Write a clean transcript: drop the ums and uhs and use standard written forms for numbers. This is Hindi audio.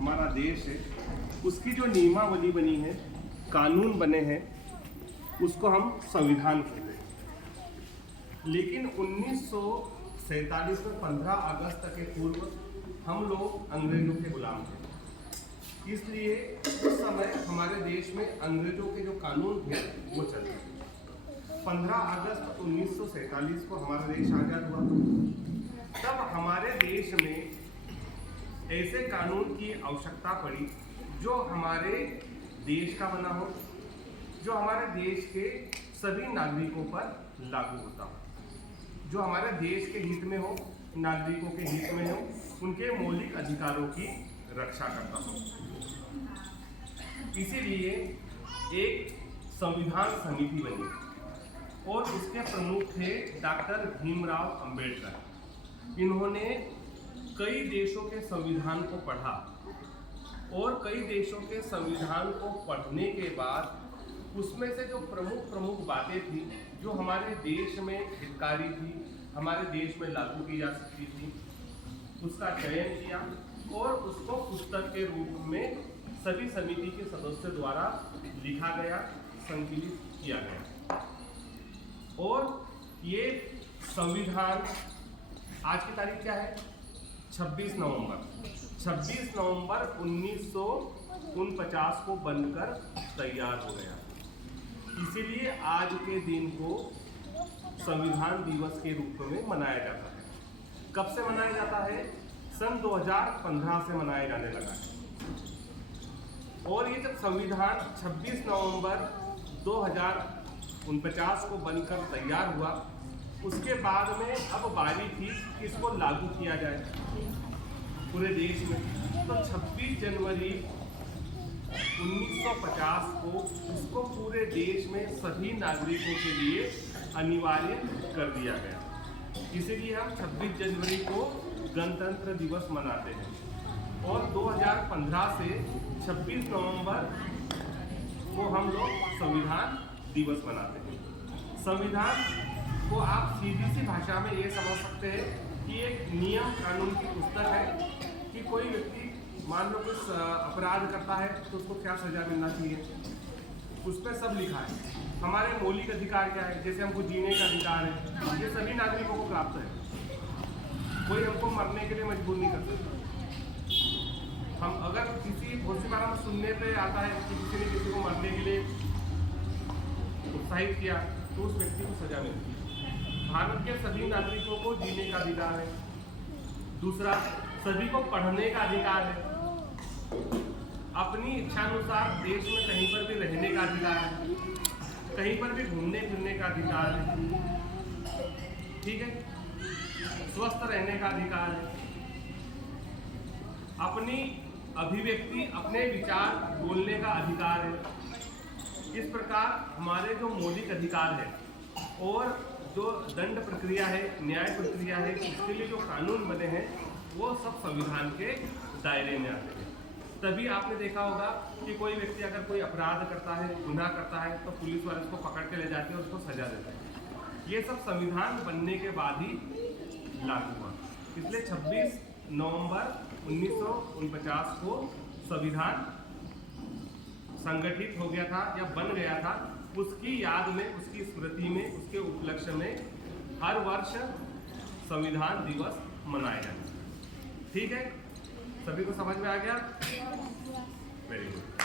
हमारा देश है उसकी जो नियमावली बनी है, कानून बने हैं, उसको हम संविधान कहते हैं। लेकिन 1947 में 15 अगस्त के पूर्व हम लोग अंग्रेजों के गुलाम थे, इसलिए उस समय हमारे देश में अंग्रेजों के जो कानून थे वो चलते थे। 15 अगस्त 1947 को हमारा देश आज़ाद हुआ। तब हमारे देश में ऐसे कानून की आवश्यकता पड़ी जो हमारे देश का बना हो, जो हमारे देश के सभी नागरिकों पर लागू होता हो, जो हमारे देश के हित में हो, नागरिकों के हित में हो, उनके मौलिक अधिकारों की रक्षा करता हो। इसीलिए एक संविधान समिति बनी और उसके प्रमुख थे डॉक्टर भीमराव अंबेडकर। इन्होंने कई देशों के संविधान को पढ़ा और कई देशों के संविधान को पढ़ने के बाद उसमें से जो प्रमुख बातें थी जो हमारे देश में हितकारी थी, हमारे देश में लागू की जा सकती थी, उसका चयन किया और उसको पुस्तक के रूप में सभी समिति के सदस्यों द्वारा लिखा गया, संकलित किया गया। और ये संविधान आज की तारीख क्या है? 26 नवंबर 1949 को बनकर तैयार हो गया। इसीलिए आज के दिन को संविधान दिवस के रूप में मनाया जाता है। कब से मनाया जाता है? सन 2015 से मनाया जाने लगा है। और ये जब संविधान 26 नवंबर 2049 को बनकर तैयार हुआ, उसके बाद में अब बारी थी कि इसको लागू किया जाए पूरे देश में। तो 26 जनवरी 1950 को इसको पूरे देश में सभी नागरिकों के लिए अनिवार्य कर दिया गया। इसीलिए हम 26 जनवरी को गणतंत्र दिवस मनाते हैं। और 2015 से 26 नवंबर को हम लोग संविधान दिवस मनाते हैं। संविधान को आप सीधी सी भाषा में ये समझ सकते हैं कि एक नियम कानून की पुस्तक है कि कोई व्यक्ति मान लो कुछ अपराध करता है तो उसको क्या सजा मिलना चाहिए, उस पर सब लिखा है। हमारे मौलिक अधिकार क्या है, जैसे हमको जीने का अधिकार है, ये सभी नागरिकों को प्राप्त है। कोई हमको मरने के लिए मजबूर नहीं करता। हम अगर किसी बहुत सी बार हम सुनने पे आता है कि किसी ने किसी को मरने के लिए उत्साहित किया तो उस व्यक्ति को सजा मिलती है। भारत के सभी नागरिकों को जीने का अधिकार है। दूसरा, सभी को पढ़ने का अधिकार है। अपनी इच्छानुसार देश में कहीं पर भी रहने का अधिकार है, कहीं पर भी घूमने फिरने का अधिकार है, ठीक है। स्वस्थ रहने का अधिकार है। अपनी अभिव्यक्ति, अपने विचार बोलने का अधिकार है। इस प्रकार हमारे जो मौलिक अधिकार है और जो दंड प्रक्रिया है, न्याय प्रक्रिया है, इसके लिए जो कानून बने हैं वो सब संविधान के दायरे में आते हैं। तभी आपने देखा होगा कि कोई व्यक्ति अगर कोई अपराध करता है, गुनाह करता है, तो पुलिस वाले उसको पकड़ के ले जाते हैं और उसको सजा देते हैं। ये सब संविधान बनने के बाद ही लागू हुआ। इसलिए 26 नवंबर 1949 को संविधान संगठित हो गया था या बन गया था। उसकी याद में, उसकी स्मृति में, उसके उपलक्ष्य में हर वर्ष संविधान दिवस मनाया जाता है। ठीक है, सभी को समझ में आ गया? Very good.